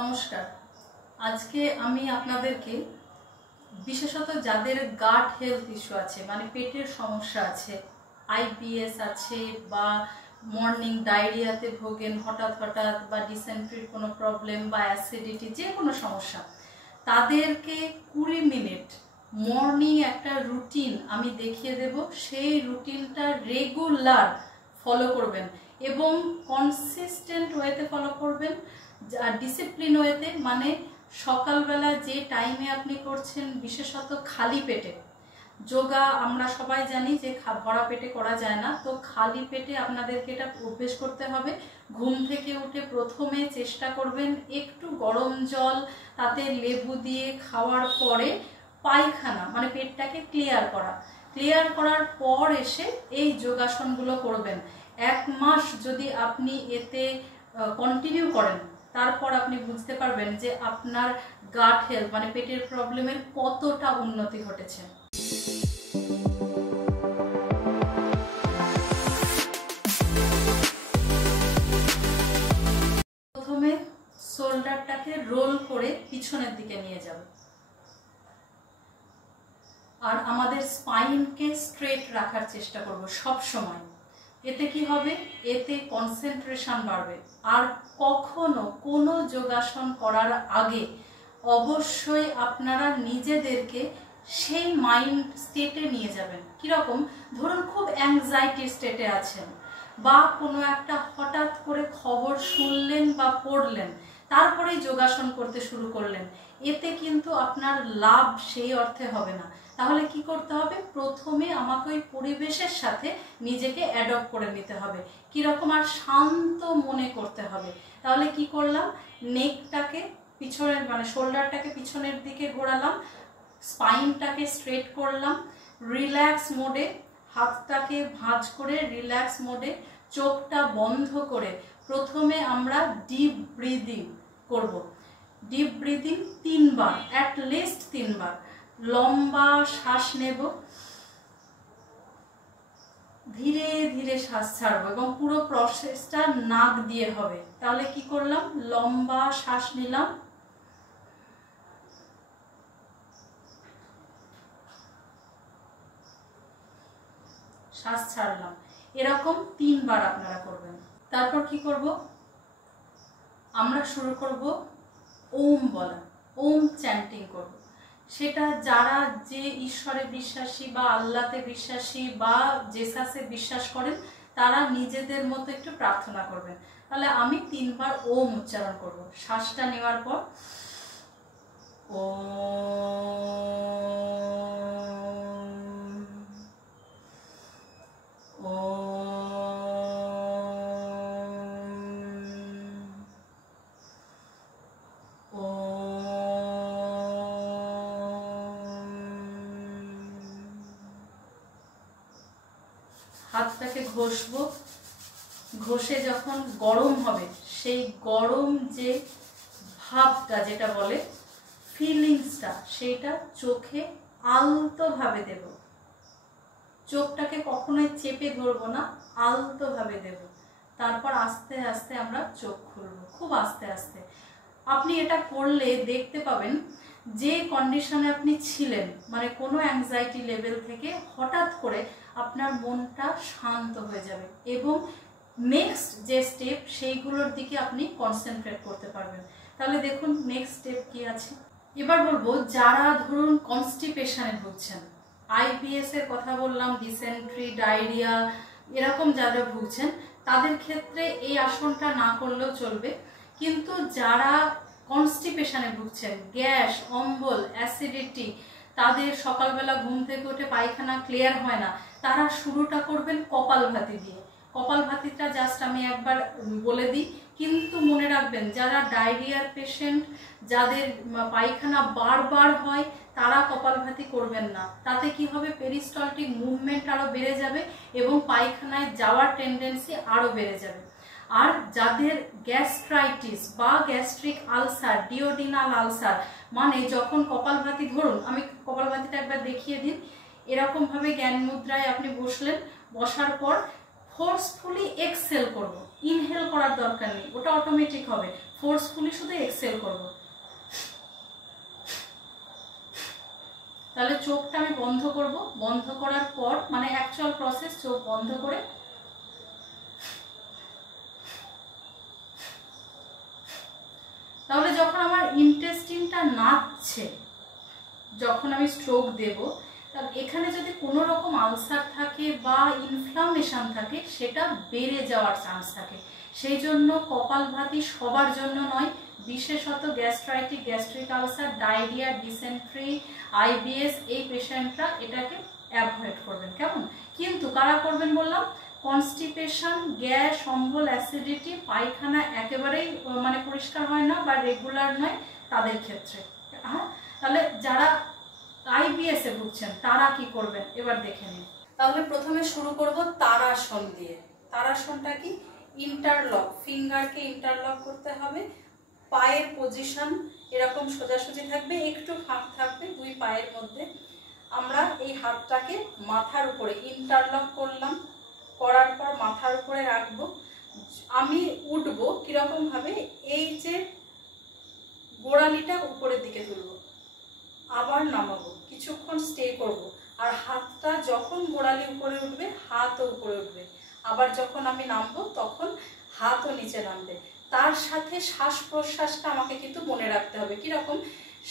নমস্কার। আজকে আমি আপনাদেরকে বিশেষত যাদের গাট হেলথ ইস্যু আছে, মানে পেটের সমস্যা আছে, আইবিএস আছে বা মর্নিং ডায়রিয়াতে ভোগেন হঠাৎ বা ডিসেন্ট্রির কোনো প্রবলেম বা অ্যাসিডিটি, যে কোনো সমস্যা, তাদেরকে 20 মিনিট মর্নিং একটা রুটিন আমি দেখিয়ে দেব। সেই রুটিনটা রেগুলার ফলো করবেন এবং কনসিস্টেন্ট ওয়েতে ফলো করবেন, ডিসিপ্লিন ওয়েতে। মানে সকালবেলা যে টাইমে আপনি করছেন, বিশেষত খালি পেটে যোগা, আমরা সবাই জানি যে ভরা পেটে করা যায় না, তো খালি পেটে আপনাদেরকে এটা অভ্যেস করতে হবে। ঘুম থেকে উঠে প্রথমে চেষ্টা করবেন একটু গরম জল তাতে লেবু দিয়ে খাওয়ার পরে পায়খানা, মানে পেটটাকে ক্লিয়ার করার পর এসে এই যোগাসনগুলো করবেন। 1 মাস যদি আপনি এতে কন্টিনিউ করেন, তারপর আপনি বুঝতে পারবেন যে আপনার গাট হেলথ মানে পেটের প্রবলেমের কতটা উন্নতি ঘটেছে। প্রথমে শোল্ডারটাকে রোল করে পিছনের দিকে নিয়ে যাব, আর আমাদের স্পাইনকে স্ট্রেট রাখার চেষ্টা করব সব সময়। এতে কি হবে? এতে কনসেন্ট্রেশন বাড়বে। আর কখনো কোনো যোগাসন করার আগে অবশ্যই আপনারা নিজেদেরকে সেই মাইন্ড স্টেটে নিয়ে যাবেন। কীরকম? ধরুন খুব অ্যাংজাইটি স্টেটে আছেন, বা কোনো একটা হঠাৎ করে খবর শুনলেন বা পড়লেন, তারপরেই যোগাসন করতে শুরু করলেন, এতে কিন্তু আপনার লাভ সেই অর্থে হবে না। তাহলে কি করতে হবে? প্রথমে আমাকে ওই পরিবেশের সাথে নিজেকে অ্যাডপ্ট করে নিতে হবে, কীরকম, আর শান্ত মনে করতে হবে। তাহলে কি করলাম? নেকটাকে পিছনের, মানে শোল্ডারটাকে পিছনের দিকে ঘোরালাম, স্পাইনটাকে স্ট্রেট করলাম, রিল্যাক্স মোডে হাতটাকে ভাঁজ করে রিল্যাক্স মোডে চোখটা বন্ধ করে প্রথমে আমরা ডিপ ব্রিদিং করব। ডিপ ব্রিদিং 3 বার, অ্যাটলিস্ট 3 বার লম্বা শ্বাস নেব, ধীরে ধীরে শ্বাস ছাড়বো এবং পুরো প্রসেসটা নাক দিয়ে হবে। তাহলে কি করলাম? লম্বা শ্বাস নিলাম, শ্বাস ছাড়লাম, এরকম 3 বার আপনারা করবেন। তারপর কি করব? আমরা শুরু করব ওম বলা, ওম চ্যান্টিং করব। সেটা যারা যে ঈশ্বরে বিশ্বাসী বা আল্লাহতে বিশ্বাসী বা জেসাসে বিশ্বাস করেন, তারা নিজেদের মতো একটু প্রার্থনা করবেন। তাহলে আমি 3 বার ওম উচ্চারণ করব। শ্বাসটা নেওয়ার পর হাতটাকে ঘষবো, ঘষে যখন গরম হবে, সেই গরম যে ভাবটা, যেটা বলে ফিলিংসটা, সেইটা চোখে আলতোভাবে দেব। চোখটাকে কখনোই চেপে ধরবো না, আলতোভাবে দেব। তারপর আস্তে আস্তে আমরা চোখ খুলবো, খুব আস্তে আস্তে। আপনি এটা করলে দেখতে পাবেন যে কন্ডিশনে আপনি ছিলেন, মানে কোনো অ্যাংজাইটি লেভেল থেকে হঠাৎ করে আপনার মনটা শান্ত হয়ে যাবে এবং নেক্সট যে স্টেপ, সেইগুলোর দিকে আপনি কনসেন্ট্রেট করতে পারবেন। তাহলে দেখুন নেক্সট স্টেপ কি আছে। এবার বলবো, যারা ধরুন কনস্টিপেশনে ভুগছেন, আইবিএস এর কথা বললাম, ডিসেন্ট্রি, ডায়রিয়া, এরকম যারা ভুগছেন, তাদের ক্ষেত্রে এই আসনটা না করলেও চলবে। কিন্তু যারা কনস্টিপেশনে ভুগছেন, গ্যাস, অম্বল, অ্যাসিডিটি, তাদের সকালবেলা ঘুম থেকে উঠে পায়খানা ক্লিয়ার হয় না, তারা শুরুটা করবেন কপালভাতি দিয়ে। কপালভাতিটা জাস্ট আমি একবার বলে দিই, কিন্তু মনে রাখবেন যারা ডায়রিয়ার পেশেন্ট, যাদের পায়খানা বারবার হয়, তারা কপালভাতি করবেন না। তাতে কি হবে? পেরিস্টলটিক মুভমেন্ট আরও বেড়ে যাবে এবং পায়খানায় যাওয়ার টেন্ডেন্সি আরও বেড়ে যাবে। আর যাদের গ্যাস্ট্রাইটিস বা গ্যাস্ট্রিক আলসার, ডিওডিনাল আলসার, মানে যখন কপালভাতি, ধরুন আমি কপালভাতিটা একবার দেখিয়ে দিন। এরকমভাবে জ্ঞান মুদ্রায় আপনি বসলেন, বসার পর ফোর্সফুলি এক্সহেল করব, ইনহেল করার দরকার নেই, ওটা অটোমেটিক হবে। ফোর্সফুলি শুধু এক্সেল করব। তাহলে চোখটা আমি বন্ধ করব, বন্ধ করার পর মানে অ্যাকচুয়াল প্রসেস, চোখ বন্ধ করে তাহলে যখন আমার ইন্টেস্টিনটা নাচছে, যখন আমি স্ট্রোক দেব, তাহলে এখানে যদি কোনো রকম আলসার থাকে বা ইনফ্লামেশন থাকে সেটা বেড়ে যাওয়ার চান্স থাকে। সেই জন্য কপালভাতি সবার জন্য নয়, বিশেষত gastritis, gastric ulcer, diarrhoea, dysentery, IBS এই পেশেন্টরা এটাকে অ্যাভয়েড করবেন। কেমন? কিন্তু কারা করবেন বললাম? কনস্টিপেশন, গ্যাস, অম্বল, অ্যাসিডিটি, পায়খানা একেবারেই মানে পরিষ্কার হয় না বা রেগুলার নয় তাদের ক্ষেত্রে। হ্যাঁ, তাহলে যারা আইবিএস এ ভুগছেন তারা কি করবেন এবার দেখে নিন। তাহলে প্রথমে শুরু করব তারাসন দিয়ে। তারাসনটা কি? ইন্টারলক, ফিঙ্গারকে ইন্টারলক করতে হবে। পায়ের পজিশন এরকম সোজাসুজি থাকবে, একটু ফাঁক থাকবে দুই পায়ের মধ্যে। আমরা এই হাতটাকে মাথার উপরে ইন্টারলক করলাম, করার পর মাথার উপরে রাখবো। আমি উঠবো কিরকম ভাবে? এই যে গোড়ালিটা উপরের দিকে তুলবো, আবার নামাবো, কিছুক্ষণ স্টে করব। আর হাতটা যখন গোড়ালি উপরে উঠবে হাতও উপরে উঠবে, আবার যখন আমি নামবো তখন হাতও নিচে নামবে। তার সাথে শ্বাস প্রশ্বাসটা আমাকে কিন্তু মনে রাখতে হবে। কিরকম?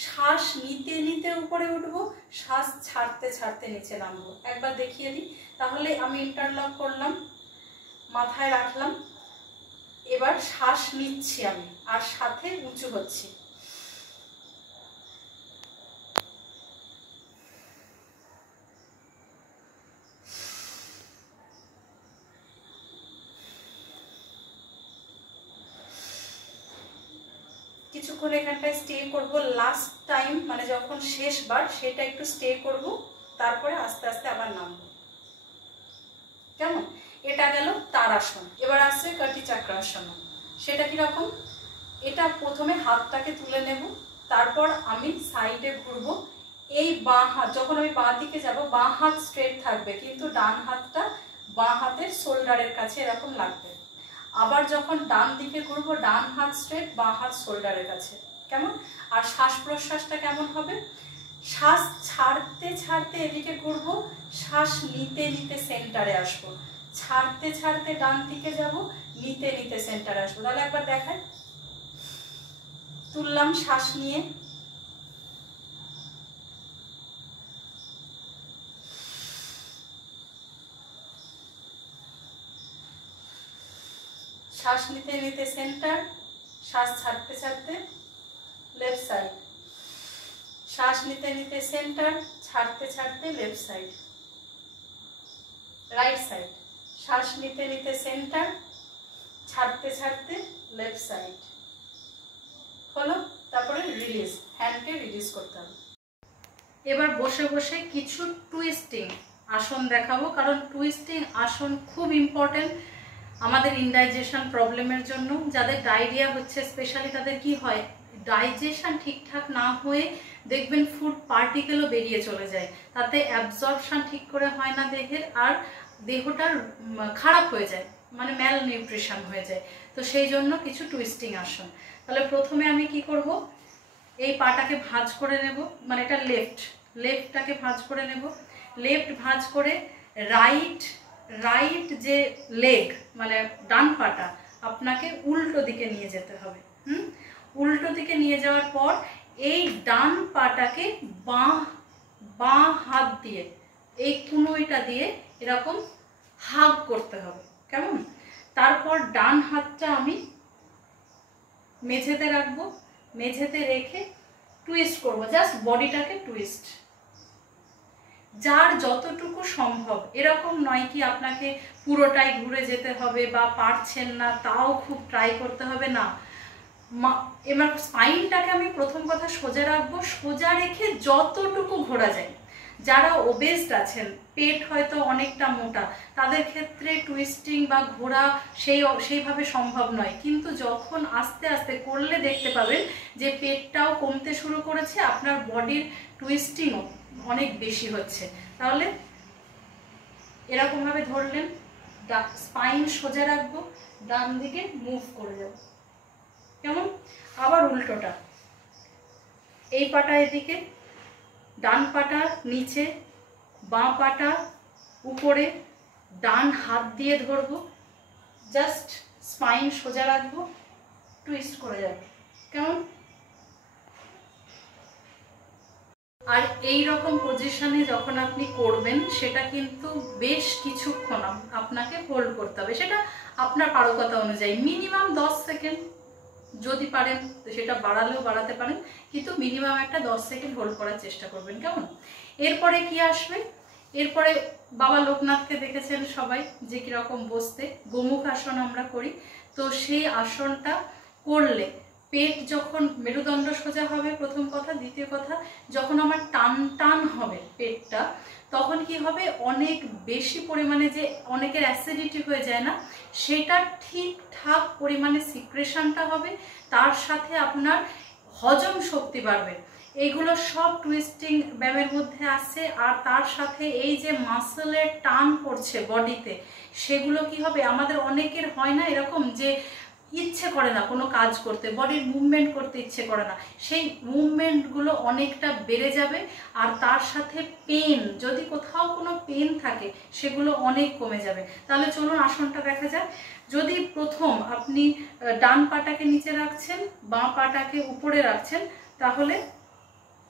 শ্বাস নিতে নিতে উপরে উঠবো, শ্বাস ছাড়তে ছাড়তে নিচে নামবো। একবার দেখিয়ে দিই। তাহলে আমি ইন্টারলক করলাম, মাথায় রাখলাম, এবার শ্বাস নিচ্ছি আমি আর সাথে উঁচু হচ্ছি। কিছুক্ষণ এখানটায় স্টে করব, লাস্ট টাইম মানে যখন শেষবার সেটা একটু স্টে করব, তারপরে আস্তে আস্তে আবার নামবো। কেমন? এটা গেল তারাসন। এবার আসছে কটি চক্রাসন। সেটা কিরকম? এটা প্রথমে হাতটাকে তুলে নেব, তারপর আমি সাইডে ঘুরবো। এই বাঁ হাত, যখন আমি বাঁ দিকে যাব বাঁ হাত স্ট্রেট থাকবে, কিন্তু ডান হাতটা বাঁ হাতের শোল্ডারের কাছে এরকম লাগবে। আবার যখন ডান দিকে ঘুরবো ডান হাত স্ট্রেট, বাঁ হাত শোল্ডারের কাছে। কেমন? আর শ্বাস প্রশ্বাসটা কেমন হবে? শ্বাস ছাড়তে ছাড়তে এদিকে ঘুরবো, শ্বাস নিতে নিতে সেন্টারে আসবো, ছাড়তে ছাড়তে ডান দিকে যাব, নিতে নিতে সেন্টারে আসবো। তাহলে একবার দেখাই। তুললাম শ্বাস নিয়ে, শ্বাস নিতে নিতে সেন্টার, শ্বাস ছাড়তে ছাড়তে লেফট সাইড, শ্বাস নিতে নিতে সেন্টার, ছাড়তে ছাড়তে লেফট সাইড, রাইট সাইড, শ্বাস নিতে নিতে সেন্টার, ছাড়তে ছাড়তে লেফট সাইড। হলো? তারপরে রিলিজ, হ্যান্ডকে রিলিজ করতে হবে। এবার বসে বসে কিছু টুইস্টিং আসন দেখাবো, কারণ টুইস্টিং আসন খুব ইম্পর্টেন্ট আমাদের ইনডাইজেশন প্রবলেমের জন্য। যাদের ডায়রিয়া হচ্ছে স্পেশালি তাদের কি হয়? ডাইজেশন ঠিকঠাক না হয়ে দেখবেন ফুড পার্টিকেলও বেরিয়ে চলে যায়, তাতে অ্যাবজর্পশন ঠিক করে হয় না দেহের, আর দেহটা খারাপ হয়ে যায়, মানে ম্যাল নিউট্রিশন হয়ে যায়। তো সেই জন্য কিছু টুইস্টিং আসন। তাহলে প্রথমে আমি কি করব? এই পাটাকে ভাঁজ করে নেব, মানে এটা লেফটটাকে ভাঁজ করে নেব। লেফট ভাঁজ করে রাইট যে লেগ মানে ডান পাটা আপনাকে উল্টো দিকে নিয়ে যেতে হবে। উল্টো দিকে নিয়ে যাওয়ার পর এই ডান পাটাকে বাঁ হাত দিয়ে এই কুনোইটা দিয়ে এরকম হাগ করতে হবে। কেমন? তারপর ডান হাতটা আমি মেঝেতে রাখবো, মেঝেতে রেখে টুইস্ট করব, জাস্ট বডিটাকে টুইস্ট, যার যতটুকু সম্ভব। এরকম নয় কি আপনাকে পুরোটাই ঘুরে যেতে হবে বা পারছেন না তাও খুব ট্রাই করতে হবে না। এবার স্পাইনটাকে আমি প্রথম কথা সোজা রাখবো, সোজা রেখে যতটুকু ঘোরা যায়। যারা ওবেসড আছেন, পেট হয়তো অনেকটা মোটা, তাদের ক্ষেত্রে টুইস্টিং বা ঘোরা সেইভাবে সম্ভব নয়, কিন্তু যখন আস্তে আস্তে করলে দেখতে পাবেন যে পেটটাও কমতে শুরু করেছে, আপনার বডির টুইস্টিংও অনেক বেশি হচ্ছে। তাহলে এরকমভাবে ধরলেন, স্পাইন সোজা রাখবো, ডান দিকে মুভ করে যাব, কেমন? আবার উল্টোটা, এই পাটা এদিকে, ডান পাটা নিচে, বাঁ পাটা উপরে, ডান হাত দিয়ে ধরবো, জাস্ট স্পাইন সোজা রাখবো, টুইস্ট করে যাবে। কেমন? আর এই রকম পজিশনে যখন আপনি করবেন সেটা কিন্তু বেশ কিছুক্ষণ আপনাকে হোল্ড করতে হবে, সেটা আপনার পারকতা অনুযায়ী, মিনিমাম 10 সেকেন্ড, যদি পারেন সেটা বাড়ালেও বাড়াতে পারেন, কিন্তু মিনিমাম একটা 10 সেকেন্ড হোল্ড করার চেষ্টা করবেন। কেমন? এরপরে কি আসবে? এরপরে বাবা লোকনাথকে দেখেছেন সবাই যে কীরকম বসতে, গোমুখ আসন আমরা করি। তো সেই আসনটা করলে পেট যখন মেরুদণ্ড সোজা হবে প্রথম কথা, দ্বিতীয় কথা যখন আমার টান টান হবে পেটটা, তখন কি হবে, অনেক বেশি পরিমাণে যে অনেকের অ্যাসিডিটি হয়ে যায় না, সেটা ঠিকঠাক পরিমাণে সিক্রেশনটা হবে, তার সাথে আপনার হজম শক্তি বাড়বে। এইগুলো সব টুইস্টিং ব্যায়ামের মধ্যে আসছে। আর তার সাথে এই যে মাসেলের টান পড়ছে বডিতে, সেগুলো কি হবে, আমাদের অনেকের হয় না এরকম যে ইচ্ছে করে না কোনো কাজ করতে, বডির মুভমেন্ট করতে ইচ্ছে করে না, সেই মুভমেন্টগুলো অনেকটা বেড়ে যাবে। আর তার সাথে পেন, যদি কোথাও কোনো পেন থাকে সেগুলো অনেক কমে যাবে। তাহলে চলুন আসনটা দেখা যাক। যদি প্রথম আপনি ডান পাটাকে নিচে রাখছেন, বাঁ পাটাকে উপরে রাখছেন, তাহলে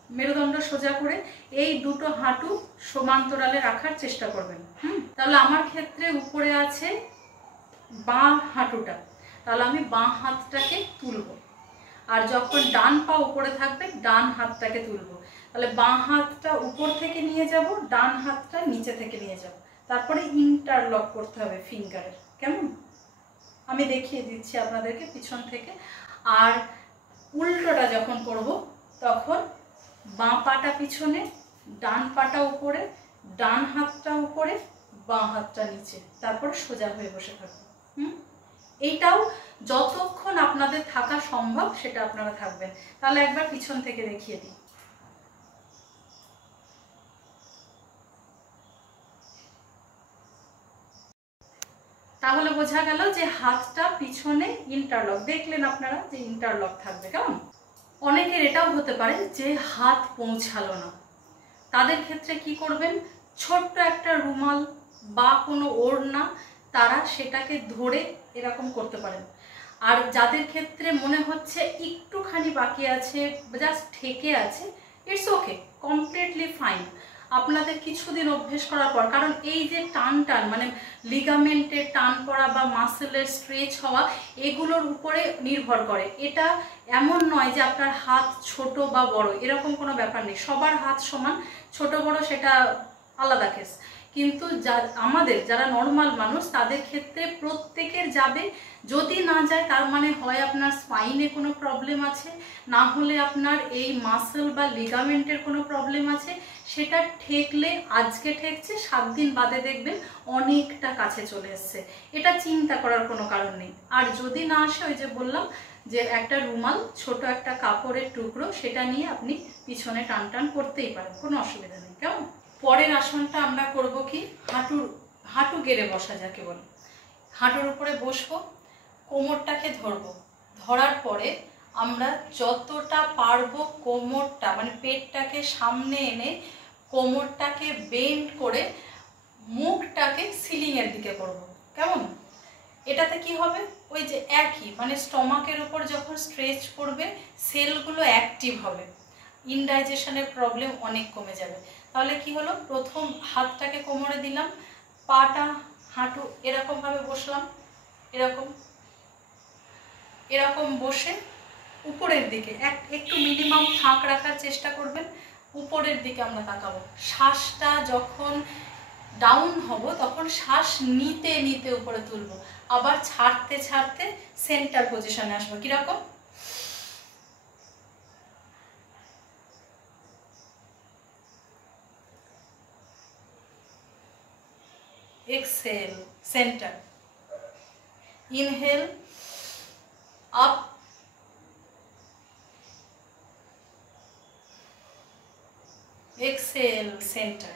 মেরুদণ্ড সোজা করে এই দুটো হাঁটু সমান্তরালে রাখার চেষ্টা করবেন। তাহলে আমার ক্ষেত্রে উপরে আছে বাঁ হাঁটুটা, তাহলে আমি বাঁ হাতটাকে তুলব, আর যখন ডান পা উপরে থাকবে ডান হাতটাকে তুলব। তাহলে বাঁ হাতটা উপর থেকে নিয়ে যাব, ডান হাতটা নিচে থেকে নিয়ে যাব, তারপরে ইন্টারলক করতে হবে ফিঙ্গারের। কেমন? আমি দেখিয়ে দিচ্ছি আপনাদেরকে পিছন থেকে। আর উল্টোটা যখন করব তখন বাঁ পাটা পিছনে, ডান পাটা উপরে, ডান হাতটা উপরে, বাঁ হাতটা নিচে, তারপর সোজা হয়ে বসে থাকবো। এইটাও যতক্ষণ আপনাদের থাকা সম্ভব সেটা আপনারা থাকবেন। তাহলে একবার পিছন থেকে দেখিয়ে দিই। তাহলে বোঝা গেল যে হাতটা পিছনে ইন্টারলক, দেখলেন আপনারা যে ইন্টারলক থাকবে। কেমন? অনেকের এটাও হতে পারে যে হাত পৌঁছালো না, তাদের ক্ষেত্রে কি করবেন, ছোট্ট একটা রুমাল বা কোনো ওড়না, তারা সেটাকে ধরে এরকম করতে পারেন। আর যাদের ক্ষেত্রে মনে হচ্ছে একটুখানি বাকি আছে, জাস্ট ঠেকে আছে, ইটস ওকে, কমপ্লিটলি ফাইন। আপনাদের কিছুদিন অভ্যেস করার পর, কারণ এই যে টান টান মানে লিগামেন্টের টান পড়া বা মাসেলের স্ট্রেচ হওয়া, এগুলোর উপরে নির্ভর করে। এটা এমন নয় যে আপনার হাত ছোট বা বড়, এরকম কোনো ব্যাপার নেই, সবার হাত সমান, ছোট বড় সেটা আলাদা কেস। কিন্তু আমাদের যারা নর্মাল মানুষ তাদের ক্ষেত্রে প্রত্যেকের যাবে, যদি না যায় তার মানে হয় আপনার স্পাইনে কোনো প্রবলেম আছে, না হলে আপনার এই মাসল বা লিগামেন্টের কোনো প্রবলেম আছে। সেটা ঠেকলে আজকে ঠেকছে, 7 দিন বাদে দেখবেন অনেকটা কাছে চলে এসছে, এটা চিন্তা করার কোনো কারণ নেই। আর যদি না আসে, ওই যে বললাম যে একটা রুমাল, ছোট একটা কাপড়ের টুকরো, সেটা নিয়ে আপনি পিছনে টান টান করতেই পারেন, কোনো অসুবিধা নেই। কেমন? পরের আসনটা আমরা করব কি, হাঁটু গেড়ে বসা যাকে বলে। হাঁটুর উপরে বসবো, কোমরটাকে ধরবো, ধরার পরে আমরা যতটা পারবো কোমরটা মানে পেটটাকে সামনে এনে কোমরটাকে বেন্ড করে মুখটাকে সিলিংয়ের দিকে করব। কেমন? এটাতে কি হবে, ওই যে একই মানে স্টমাকের উপর যখন স্ট্রেচ করবে সেলগুলো অ্যাক্টিভ হবে, ইনডাইজেশনের প্রবলেম অনেক কমে যাবে। তাহলে কি হলো, প্রথম হাতটাকে কোমরে দিলাম, পাটা হাঁটু এরকমভাবে বসলাম, এরকম এরকম বসে উপরের দিকে একটু মিনিমাম ফাঁক রাখার চেষ্টা করবেন, উপরের দিকে আমরা তাকাবো। শ্বাসটা যখন ডাউন হব তখন শ্বাস নিতে নিতে উপরে তুলব, আবার ছাড়তে ছাড়তে সেন্টার পজিশনে আসবো। কিরকম? Exhale, centre, inhale, up, exhale, centre.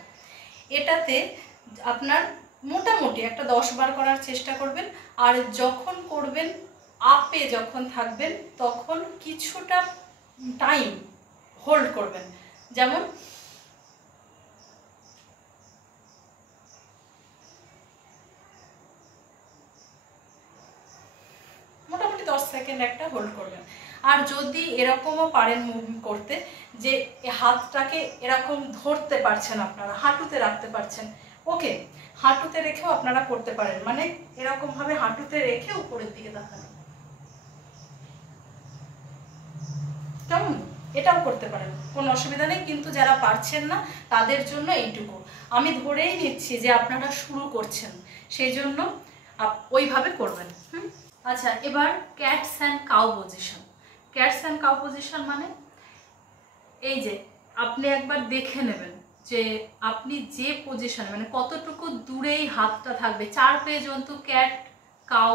এটাতে আপনার মোটামুটি একটা 10 বার করার চেষ্টা করবেন। আর যখন করবেন আপে যখন থাকবেন তখন কিছুটা টাইম হোল্ড করবেন, যেমন মোটামুটি 10 সেকেন্ড একটা হোল্ড করবেন। আর যদি এরকমও পারেন মুভ করতে যে হাতটাকে এরকম ধরতে পারছেন, আপনারা হাঁটুতে রাখতে পারছেন, ওকে, হাঁটুতে রেখেও আপনারা করতে পারেন, মানে এরকম ভাবে হাঁটুতে রেখে উপরের দিকে দেখানো, কেমন, এটাও করতে পারেন, কোনো অসুবিধা নেই। কিন্তু যারা পারছেন না তাদের জন্য এইটুকু, আমি ধরেই নিচ্ছি যে আপনারা শুরু করছেন, সেই জন্য ওইভাবে করবেন। আচ্ছা, এবার cats and cow position. Cats and cow position মানে এই যে আপনি একবার দেখে নেবেন যে আপনি যে পজিশনে, মানে কতটুকু দূরেই হাতটা থাকবে, 4 পেয়ে জন্তু ক্যাট কাউ,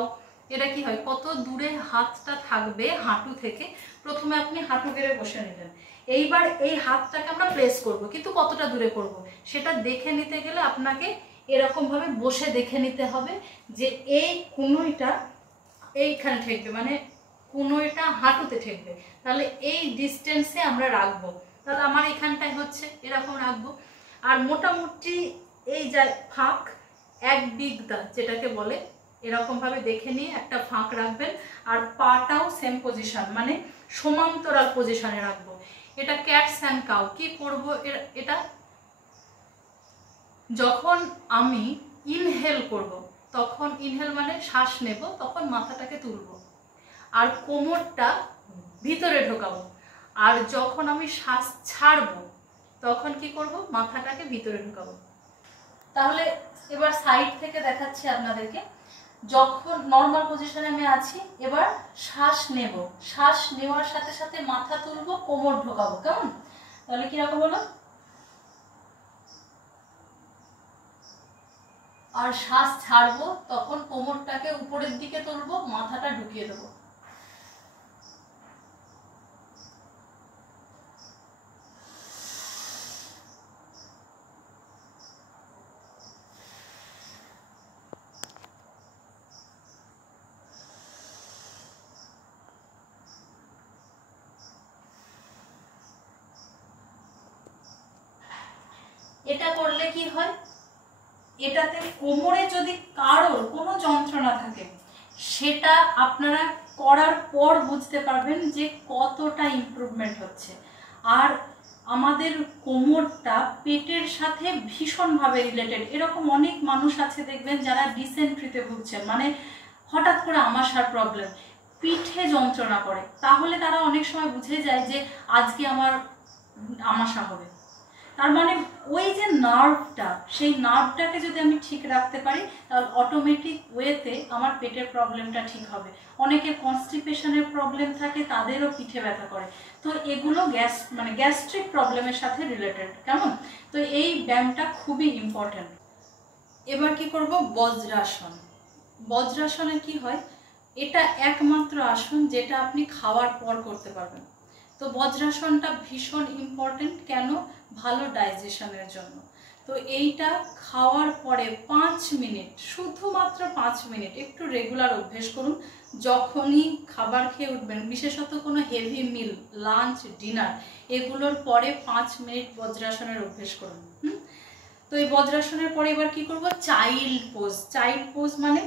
এটা কি হয়, কত দূরে হাতটা থাকবে হাঁটু থেকে। প্রথমে আপনি হাঁটু গেড়ে বসে নিলেন, এইবার এই হাতটাকে আমরা প্লেস করব, কিন্তু কতটা দূরে করব সেটা দেখে নিতে গেলে আপনাকে এরকমভাবে বসে দেখে নিতে হবে যে এই কনুইটা এইখানে ঠেকবে, মানে কনুইটা হাঁটুতে ঠেকবে, তাহলে এই ডিস্টেন্সে আমরা রাখবো। তাহলে আমার এখানটায় হচ্ছে এরকম রাখবো, আর মোটামুটি এই যা ফাঁক 1 বিঘা যেটাকে বলে, এরকমভাবে দেখে নিয়ে একটা ফাঁক রাখবেন। আর পাটাও সেম পজিশন, মানে সমান্তরাল পজিশনে রাখবো। এটা ক্যাটস অ্যান্ড কাউ। কি করব, এটা যখন আমি ইনহেল করব, তখন ইনহেল মানে শ্বাস নেব, তখন মাথাটাকে তুলব আর কোমরটা ভিতরে ঢোকাবো। আর যখন আমি শ্বাস ছাড়বো তখন কি করব, মাথাটাকে ভিতরে ঢোকাবো। তাহলে এবার সাইড থেকে দেখাচ্ছি আপনাদেরকে। যখন নর্মাল পজিশনে আমি আছি, এবার শ্বাস নেব, শ্বাস নেওয়ার সাথে সাথে মাথা তুলবো, কোমর ঢোকাবো, কেমন, তাহলে কিরকম হলো, আর শ্বাস ছাড়বো তখন কোমরটাকে উপরের দিকে তুলবো, মাথাটা ঢুকিয়ে দেবো। এটা করলে কি হয়, এটাতে কোমরে যদি কারোর কোনো যন্ত্রণা থাকে সেটা আপনারা করার পর বুঝতে পারবেন যে কতটা ইমপ্রুভমেন্ট হচ্ছে। আর আমাদের কোমরটা পেটের সাথে ভীষণভাবে রিলেটেড। এরকম অনেক মানুষ আছে দেখবেন যারা ডিসেন্ট্রিতে ভুগছেন, মানে হঠাৎ করে আমাশার প্রবলেম, পিঠে যন্ত্রণা করে, তাহলে তারা অনেক সময় বুঝে যায় যে আজকে আমার আমাশা হবে। তার মানে ওই যে নার্ভটা, সেই নার্ভটাকে যদি আমি ঠিক রাখতে পারি তাহলে অটোমেটিক ওয়েতে আমার পেটের প্রবলেমটা ঠিক হবে। অনেকের কনস্টিপেশনের প্রবলেম থাকে, তাদেরও পিঠে ব্যথা করে, তো এগুলো মানে গ্যাস্ট্রিক প্রবলেমের সাথে রিলেটেড, কেমন। তো এই ব্যায়ামটা খুবই ইম্পর্টেন্ট। এবার কি করব, বজ্রাসন। বজ্রাসনে কি হয়, এটা একমাত্র আসন যেটা আপনি খাওয়ার পর করতে পারবেন। তো বজ্রাসনটা ভীষণ ইম্পর্টেন্ট, কেন, ভালো ডাইজেশনের জন্য। তো এইটা খাওয়ার পরে 5 মিনিট, শুধুমাত্র 5 মিনিট, একটু রেগুলার অভ্যেস করুন। যখনই খাবার খেয়ে উঠবেন, বিশেষত কোনো হেভি মিল, লাঞ্চ, ডিনার, এগুলোর পরে 5 মিনিট বজ্রাসনের অভ্যেস করুন। তো এই বজ্রাসনের পরে এবার কি করব, চাইল্ড পোজ। চাইল্ড পোজ মানে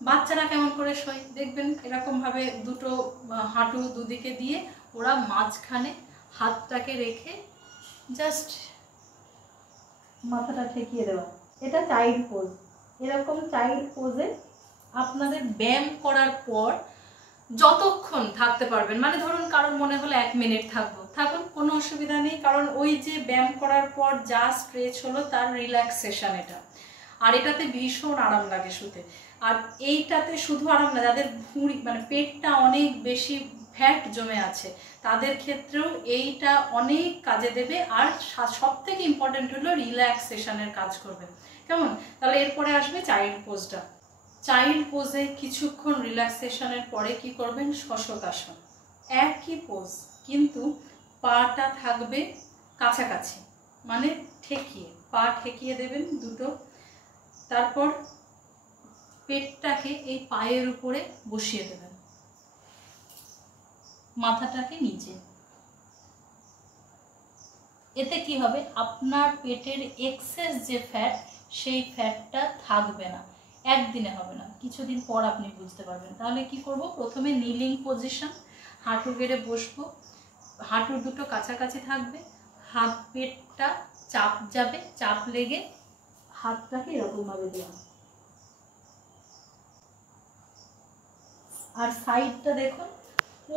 বাচ্চারা কেমন করে শোয় দেখবেন, এরকমভাবে দুটো হাঁটু দুদিকে দিয়ে ওরা মাঝখানে হাতটাকে রেখে জাস্ট মাথাটা ঠেকিয়ে দেওয়া, এটা চাইল্ড পোজ। এরকম চাইল্ড পোজে আপনাদের ব্যায়াম করার পর যতক্ষণ থাকতে পারবেন, মানে ধরুন কারণ মনে হলো 1 মিনিট থাকুন, কোনো অসুবিধা নেই, কারণ ওই যে ব্যায়াম করার পর যা স্ট্রেচ হলো তার রিল্যাক্সেশন এটা। আর এটাতে ভীষণ আরাম লাগে শুতে। আর এইটাতে শুধু আরাম না, যাদের ভুঁড়ি মানে পেটটা অনেক বেশি ফ্যাট জমে আছে তাদের ক্ষেত্রেও এইটা অনেক কাজে দেবে। আর সব থেকে ইম্পর্টেন্ট হলো রিল্যাক্সেশনের কাজ করবে, কেমন। তাহলে এরপরে আসবে চাইল্ড পোজটা। চাইল্ড পোজে কিছুক্ষণ রিল্যাক্সেশনের পরে কি করবেন, শশকাসন। একই পোজ, কিন্তু পাটা থাকবে কাছাকাছি, মানে ঠেকিয়ে, পা ঠেকিয়ে দেবেন দুটো, তারপর পেটটাকে এই পায়ের উপরে বসিয়ে দেবেন, মাথাটাকে নিচে। এতে কি হবে, আপনার পেটের এক্সেস যে ফ্যাট সেই ফ্যাটটা থাকবে না, একদিনে হবে না, কিছুদিন পর আপনি বুঝতে পারবেন। তাহলে কি করব, প্রথমে নিলিং পজিশন, হাঁটু গেড়ে বসবো, হাঁটু দুটো কাছাকাছি থাকবে, হাত পেটটা চাপ যাবে, চাপ লেগে হাতটাকে এরকমভাবে দেওয়া, আর সাইডটা দেখুন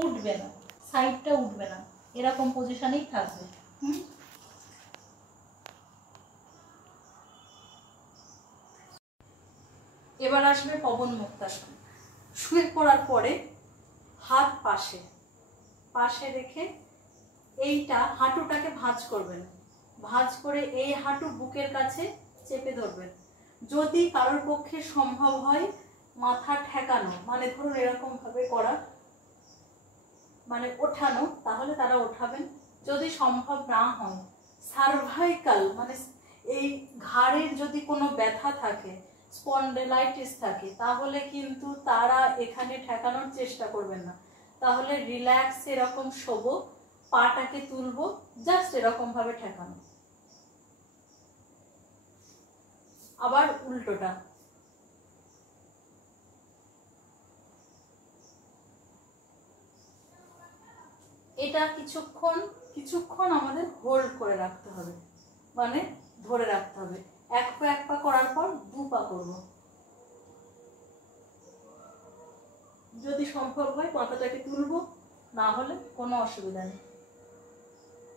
উঠবে না, সাইডটা উঠবে না, এরকম পজিশনেই থাকবে। এবার আসবে পবন মুক্তাসন। শুয়ে পড়ার পরে হাত পাশে পাশে রেখে এইটা হাঁটুটাকে ভাঁজ করবেন, ভাঁজ করে এই হাঁটু বুকের কাছে চেপে ধরবেন। যদি কারোর পক্ষে সম্ভব হয় মাথা ঠেকানো, মানে ধরুন এরকম ভাবে করা, মানে ওঠানো, তাহলে তারা ওঠাবেন। যদি সম্ভব না হয় সার্ভাইকাল, মানে এই ঘাড়ের যদি কোনো ব্যথা থাকে, স্পন্ডেলাইটিস থাকে, তাহলে কিন্তু তারা এখানে ঠেকানোর চেষ্টা করবেন না, তাহলে রিল্যাক্স এরকম শোবো, পাটাকে তুলবো, জাস্ট এরকম ভাবে ঠেকানো। আবার উল্টোটা, এটা কিছুক্ষণ আমাদের হোল্ড করে রাখতে হবে, মানে ধরে রাখতে হবে। এক পা করার পর 2 পা করব, যদি সম্ভব হয় মাথাটাকে তুলবো, না হলে কোনো অসুবিধা নেই।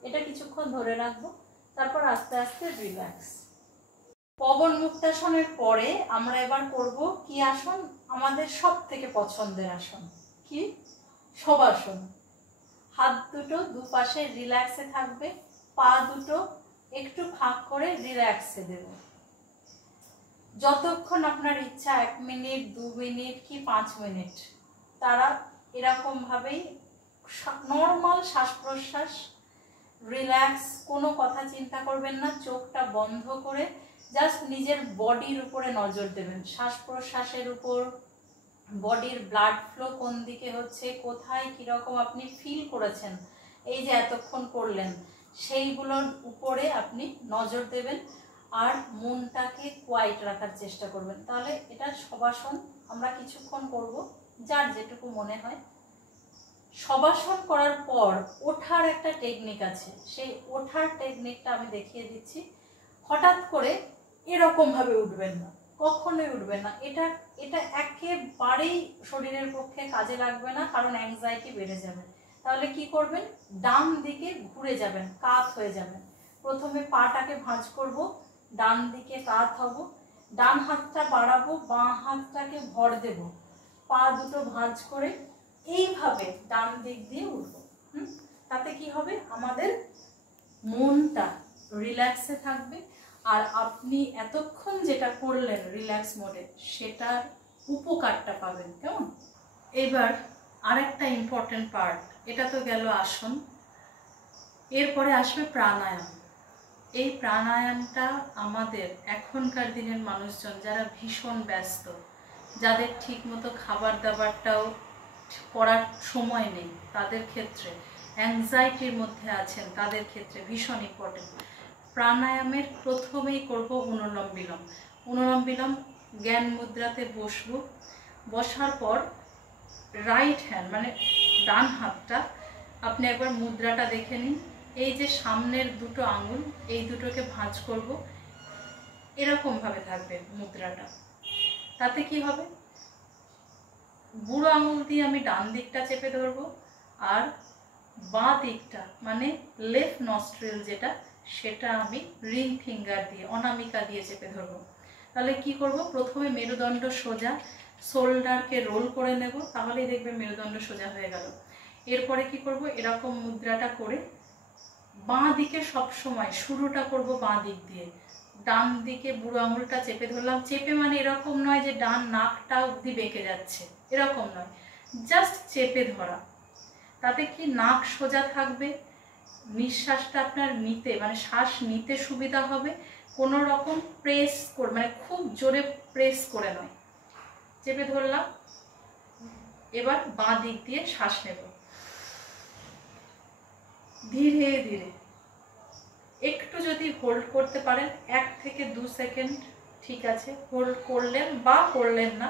এটা কিছুক্ষণ ধরে রাখবো, তারপর আস্তে আস্তে রিল্যাক্স। পবন মুক্তাসনের পরে আমরা এবার করব কি আসন, আমাদের সব থেকে পছন্দের আসন, কি শবাসন। হাত দুটো দুপাশে রিল্যাক্সে থাকবে, পা দুটো একটু ফাঁক করে রিল্যাক্সে দেব। যতক্ষণ আপনার ইচ্ছা, 1 মিনিট 2 মিনিট কি 5 মিনিট, তারা এরকম ভাবেই নর্মাল শ্বাস প্রশ্বাস, রিল্যাক্স, কোনো কথা চিন্তা করবেন না, চোখটা বন্ধ করে জাস্ট নিজের বডির উপরে নজর দেবেন, শ্বাস প্রশ্বাসের উপর, বডির ব্লাড ফ্লো কোন দিকে হচ্ছে, কোথায় কিরকম আপনি ফিল করেছেন এই যে এতক্ষণ করলেন, সেইগুলোর উপরে আপনি নজর দেবেন, আর মনটাকে কোয়াইট রাখার চেষ্টা করবেন। তাহলে এটা শবাসন আমরা কিছুক্ষণ করব, যার যেটুকু মনে হয়। শবাসন করার পর ওঠার একটা টেকনিক আছে, সেই ওঠার টেকনিকটা আমি দেখিয়ে দিচ্ছি। হঠাৎ করে এরকম ভাবে উঠবেন না, কখনোই উঠবেন না, এটা একেবারেই শরীরের পক্ষে কাজে লাগবে না, কারণ অ্যাংজাইটি বেড়ে যাবে। তাহলে কি করবেন, ডান দিকে ঘুরে যাবেন, কাত হয়ে যাবেন। প্রথমে পাটাকে ভাঁজ করব, ডান দিকে কাত হব, ডান হাতটা বাড়াবো, বাঁ হাতটাকে ভর দেব, পা দুটো ভাঁজ করে এইভাবে ডান দিক দিয়ে উঠবো। তাতে কি হবে, আমাদের মনটা রিল্যাক্সে থাকবে, আর আপনি এতক্ষণ যেটা করলেন রিল্যাক্স মোডে সেটার উপকারটা পাবেন। কেমন? এবার আরেকটা ইম্পর্টেন্ট পার্ট, এটা তো গেল আসন, এরপরে আসবে প্রাণায়াম। এই প্রাণায়ামটা আমাদের এখনকার দিনের মানুষজন যারা ভীষণ ব্যস্ত, যাদের ঠিকমতো খাবার দাবারটাও করার সময় নেই, তাদের ক্ষেত্রে, অ্যাংজাইটির মধ্যে আছেন তাদের ক্ষেত্রে ভীষণ ইম্পর্টেন্ট। প্রাণায়ামের প্রথমেই করব অনুলোম বিলোম। অনুলোম বিলোম জ্ঞান মুদ্রাতে বসবো, বসার পর রাইট হ্যান্ড মানে ডান হাতটা আপনি একবার মুদ্রাটা দেখে নিন, এই যে সামনের দুটো আঙুল এই দুটোকে ভাঁজ করব, এরকমভাবে থাকবে মুদ্রাটা। তাতে কি হবে, বুড়ো আঙুল দিয়ে আমি ডান দিকটা চেপে ধরবো, আর বাঁ দিকটা মানে লেফট নস্ট্রিল যেটা, সেটা আমি রিং ফিঙ্গার দিয়ে, অনামিকা দিয়ে চেপে ধরবো। তাহলে কি করব, প্রথমে মেরুদণ্ড সোজা, শোল্ডারকে রোল করে নেব, তাহলেই দেখবে মেরুদণ্ড সোজা হয়ে গেল। এরপরে কি করব, এরকম মুদ্রাটা করে বাঁ দিকে সবসময় শুরুটা করব বাঁ দিক দিয়ে, ডান দিকে বুড়ো আঙুলটা চেপে ধরলাম, চেপে মানে এরকম নয় যে ডান নাকটা অবধি বেঁকে যাচ্ছে, এরকম নয়, জাস্ট চেপে ধরা। তাতে কি নাক সোজা থাকবে, নিঃশ্বাসটা আপনার নিতে মানে শ্বাস নিতে সুবিধা হবে, কোনো রকম প্রেস করে মানে খুব জোরে প্রেস করে নয়, চেপে ধরলাম। এবার বাঁ দিক দিয়ে শ্বাস নেব, ধীরে ধীরে একটু যদি হোল্ড করতে পারেন 1 থেকে 2 সেকেন্ড, ঠিক আছে, হোল্ড করলেন বা করলেন না।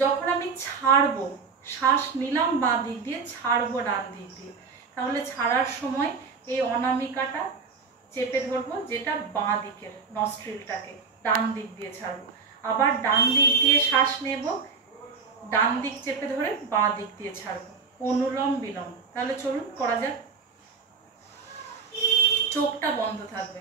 যখন আমি ছাড়বো, শ্বাস নিলাম বাঁ দিক দিয়ে, ছাড়বো ডান দিক দিয়ে, তাহলে ছাড়ার সময় এই অনামিকাটা চেপে ধরবো, যেটা বাঁ দিকের নস্ট্রিলটাকে, ডান দিক দিয়ে ছাড়বো। আবার ডান দিক দিয়ে শ্বাস নেব, ডান দিক চেপে ধরে বাঁ দিক দিয়ে ছাড়বো, অনুলোম বিলোম। তাহলে চলুন করা যাক। চোখটা বন্ধ থাকবে।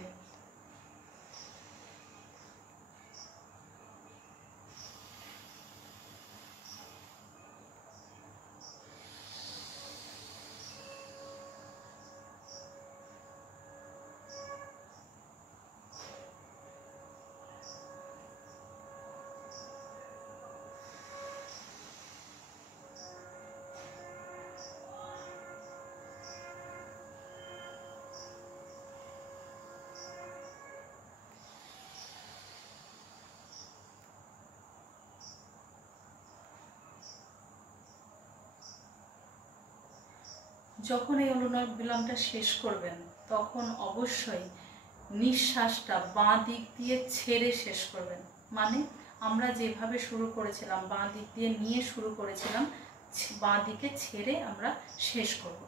যখন এই অনুলোম বিলোমটা শেষ করবেন, তখন অবশ্যই নিঃশ্বাসটা বাঁ দিক দিয়ে ছেড়ে শেষ করবেন। মানে আমরা যেভাবে শুরু করেছিলাম, বাঁ দিক দিয়ে নিয়ে শুরু করেছিলাম, বাঁ দিকে ছেড়ে আমরা শেষ করব।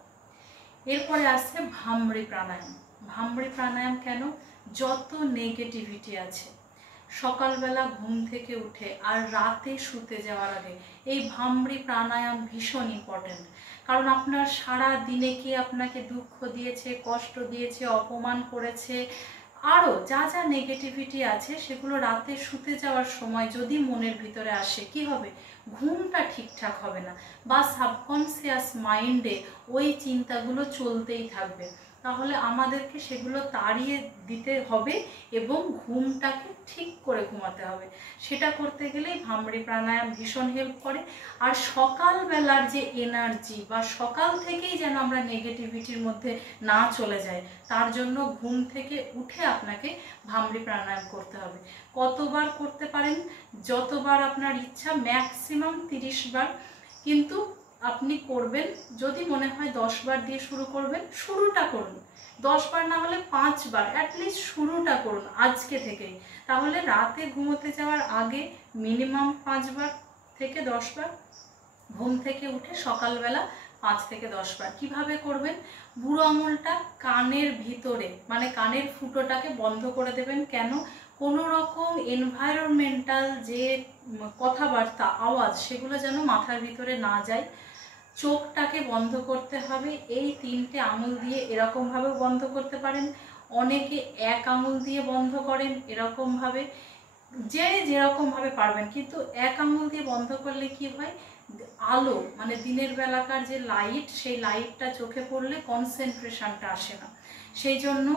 এরপরে আসছে ভ্রামরী প্রাণায়াম। ভ্রামরী প্রাণায়াম কেন? যত নেগেটিভিটি আছে সকালবেলা ঘুম থেকে উঠে আর রাতে শুতে যাওয়ার আগে, এই ভ্রামরী প্রাণায়াম ভীষণ ইম্পর্টেন্ট। কারণ আপনার সারা দিনে কি আপনাকে দুঃখ দিয়েছে, কষ্ট দিয়েছে, অপমান করেছে, আরও যা যা নেগেটিভিটি আছে, সেগুলো রাতে শুতে যাওয়ার সময় যদি মনের ভিতরে আসে, কি হবে? ঘুমটা ঠিকঠাক হবে না, বা সাবকনসিয়াস মাইন্ডে ওই চিন্তাগুলো চলতেই থাকবে। তাহলে আমাদেরকে সেগুলো তাড়িয়ে দিতে হবে এবং ঘুমটাকে ঠিক করে ঘুমাতে হবে। সেটা করতে গেলেই ভ্রামরী প্রাণায়াম ভীষণ হেল্প করে। আর সকালবেলার যে এনার্জি, বা সকাল থেকেই যেন আমরা নেগেটিভিটির মধ্যে না চলে যাই, তার জন্য ঘুম থেকে উঠে আপনাকে ভ্রামরী প্রাণায়াম করতে হবে। কতবার করতে পারেন? যতবার আপনার ইচ্ছা, ম্যাক্সিমাম 30 বার। কিন্তু আপনি করবেন, যদি মনে হয় 10 বার দিয়ে শুরু করবেন, শুরুটা করুন। 10 বার না হলে 5 বার অ্যাটলিস্ট শুরুটা করুন আজকে থেকেই। তাহলে রাতে ঘুমোতে যাওয়ার আগে মিনিমাম 5 বার থেকে 10 বার, ঘুম থেকে উঠে সকালবেলা 5 থেকে 10 বার। কিভাবে করবেন? বুড়ো আঙুলটা কানের ভিতরে, মানে কানের ফুটোটাকে বন্ধ করে দেবেন। কেন? কোনো রকম এনভায়রনমেন্টাল যে কথাবার্তা, আওয়াজ, সেগুলো যেন মাথার ভিতরে না যায়। চোখটাকে বন্ধ করতে হবে। এই 3টে আঙুল দিয়ে এরকমভাবে বন্ধ করতে পারেন, অনেকে 1 আঙুল দিয়ে বন্ধ করেন, এরকমভাবে, যে যেরকমভাবে পারবেন। কিন্তু 1 আঙুল দিয়ে বন্ধ করলে কি হয়? আলো, মানে দিনের বেলাকার যে লাইট, সেই লাইটটা চোখে পড়লে কনসেন্ট্রেশনটা আসে না। সেই জন্য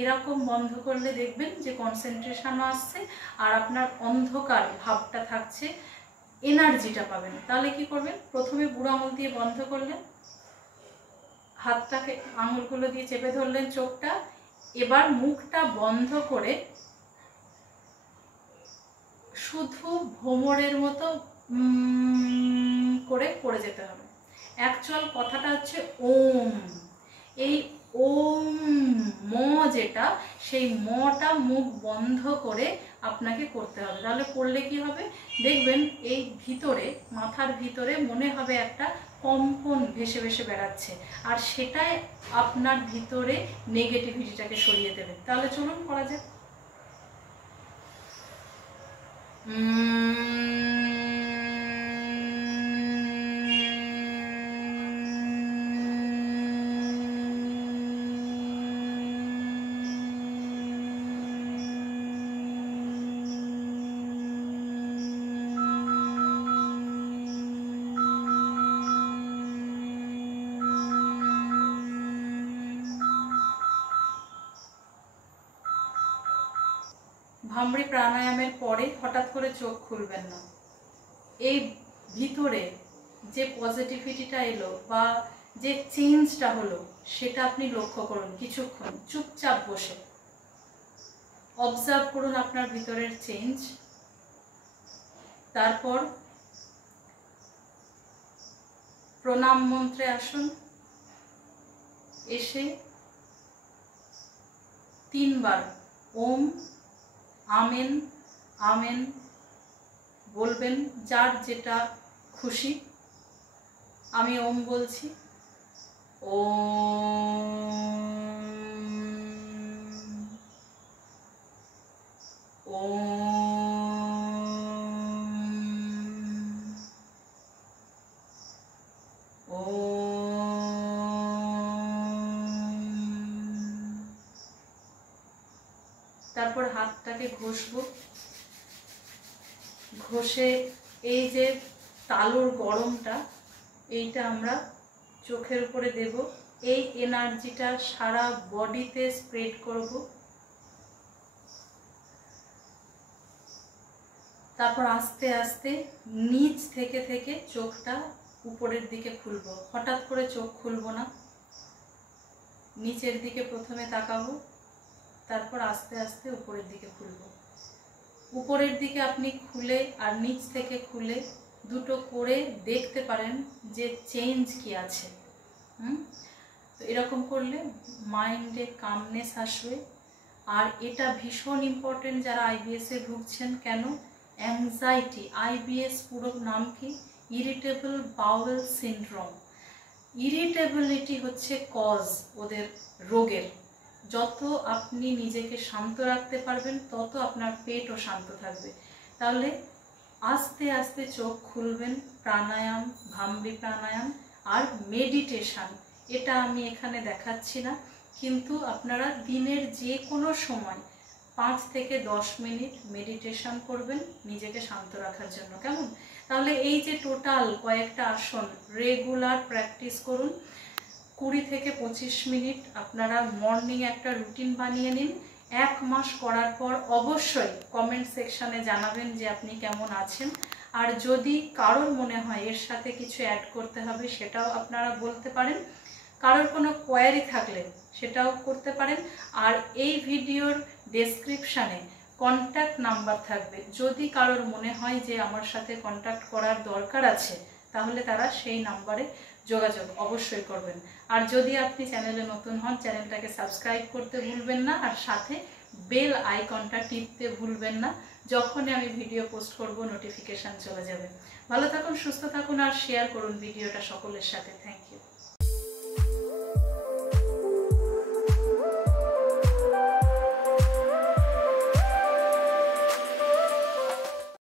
এরকম বন্ধ করলে দেখবেন যে কনসেন্ট্রেশনও আসছে, আর আপনার অন্ধকার ভাবটা থাকছে, এনার্জিটা পাবেন। তাহলে কি করবেন? প্রথমে বুড়ো আঙুল দিয়ে বন্ধ করলেন, হাতটাকে আঙুলগুলো দিয়ে চেপে ধরলেন চোখটা। এবার মুখটা বন্ধ করে শুধু ভ্রমরের মতো করে পড়ে যেতে হবে। অ্যাকচুয়াল কথাটা হচ্ছে ওম। এই ওম ম যেটা, সেই মটা মুখ বন্ধ করে আপনাকে করতে হবে। তাহলে করলে কি হবে? দেখবেন এই ভিতরে, মাথার ভিতরে মনে হবে একটা কম্পন ভেসে ভেসে বেড়াচ্ছে, আর সেটাই আপনার ভিতরে নেগেটিভিটিটাকে সরিয়ে দেবে। তাহলে চলুন করা যাক। ভ্রামরী প্রাণায়ামের পরে হঠাৎ করে চোখ খুলবেন না। এই ভিতরে যে পজিটিভিটিটা এলো বা যে চেঞ্জটা হলো, সেটা আপনি লক্ষ্য করুন। কিছুক্ষণ চুপচাপ বসে অবজার্ভ করুন আপনার ভিতরের চেঞ্জ। তারপর প্রণাম মন্ত্রে আসুন এসে 3 বার ওম আমেন আমেন বলবেন, যার যেটা খুশি। আমি ওম বলছি, তারপর হাতটাকে ঘষবো। ঘষে এই যে তালুর গরমটা, এইটা আমরা চোখের উপরে দেব। এই এনার্জিটা সারা বডিতে স্প্রেড করব। তারপর আস্তে আস্তে নিচ থেকে থেকে চোখটা উপরের দিকে খুলবো। হঠাৎ করে চোখ খুলবো না, নিচের দিকে প্রথমে তাকাবো, তারপর আস্তে আস্তে উপরের দিকে খুলবো। উপরের দিকে আপনি খুলে আর নিচ থেকে খুলে দুটো করে দেখতে পারেন যে চেঞ্জ কি আছে। তো এরকম করলে মাইন্ডে কামনেস আসবে। আর এটা ভীষণ ইম্পর্টেন্ট যারা আইবিএসে ভুগছেন। কেন? অ্যাংজাইটি, আইবিএস পুরো নাম কি? Irritable bowel syndrome. ইরিটেবিলিটি হচ্ছে কজ ওদের রোগের। যত আপনি নিজেকে শান্ত রাখতে পারবেন তত আপনার পেটও শান্ত থাকবে। তাহলে আস্তে আস্তে চোখ খুলবেন, প্রাণায়াম, ভামরি প্রাণায়াম আর মেডিটেশন। এটা আমি এখানে দেখাচ্ছি না, কিন্তু আপনারা দিনের যে কোনো সময় 5 থেকে 10 মিনিট মেডিটেশন করবেন নিজেকে শান্ত রাখার জন্য। কেমন? তাহলে এই যে টোটাল কয়েকটা আসন রেগুলার প্র্যাকটিস করুন। 20 থেকে 25 মিনিট আপনারা মর্নিং একটা রুটিন বানিয়ে নিন। 1 মাস করার পর অবশ্যই কমেন্ট সেকশানে জানাবেন যে আপনি কেমন আছেন। আর যদি কারোর মনে হয় এর সাথে কিছু অ্যাড করতে হবে সেটাও আপনারা বলতে পারেন। কারোর কোনো কোয়ারি থাকলে সেটাও করতে পারেন। আর এই ভিডিওর ডেসক্রিপশানে কন্ট্যাক্ট নাম্বার থাকবে। যদি কারোর মনে হয় যে আমার সাথে কন্ট্যাক্ট করার দরকার আছে, তাহলে তারা সেই নাম্বারে যোগাযোগ অবশ্যই করবেন। আর যদি আপনি চ্যানেলে নতুন হন, চ্যানেলটাকে সাবস্ক্রাইব করতে ভুলবেন না, আর সাথে বেল আইকনটা টিপতে ভুলবেন না। যখনই আমি ভিডিও পোস্ট করব নোটিফিকেশান চলে যাবে। ভালো থাকুন, সুস্থ থাকুন আর শেয়ার করুন ভিডিওটা সকলের সাথে। Thank you.